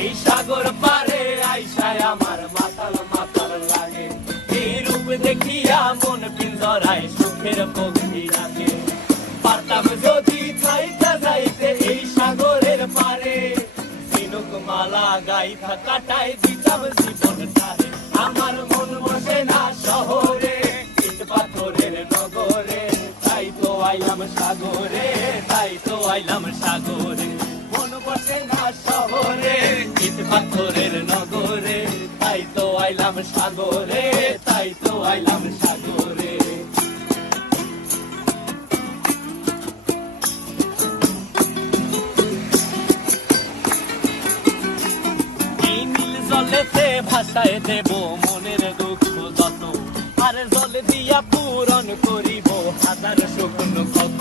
এই সাগর পারে আইসায় আমার মাতাল মাতাল লাগে, এই রূপ দেখিয়া মন পিঞ্জরায় সুখের পক্ষী রাখে। পারতাম যদি থাইতা যাইতে এই সাগরের পারে, ঝিনুক মালা গাইথা কাটাই দিতাম জীবনটারে। আমার মন বসে না শহরে, ইট পাথরের নগরে, তাই তো আইলাম সাগরে, তাই তো আইলাম সাগরে। মন বসে না শহরে, ইট পাথরের নগরে, তাই তো আইলাম সাগরে, তাই তো আইলাম সাগরে। এই নীল জলেতে ভাসায় দেব মনের দুঃখ যত, আর জল দিয়া পূরণ করিব হাজার শুকনো ক্ষত।